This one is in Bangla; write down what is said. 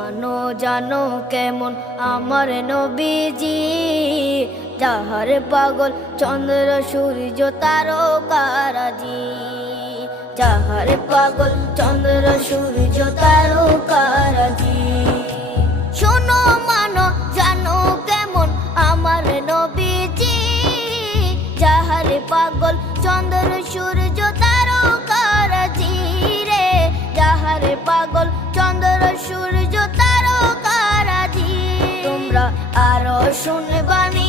মানো জানো কেমন আমার নবীজি, যাহার পাগল চন্দ্র সূর্য তারকারাজি, যাহার পাগল চন্দ্র সূর্য তারকারাজি। শোনো মানো জানো কেমন আমার নবীজি, যাহার পাগল চন্দ্র সূর্য তারকারাজি রে, যাহার পাগল চন্দ্র সূর্য তারকারাজি। তোমরা আরো শুনবানি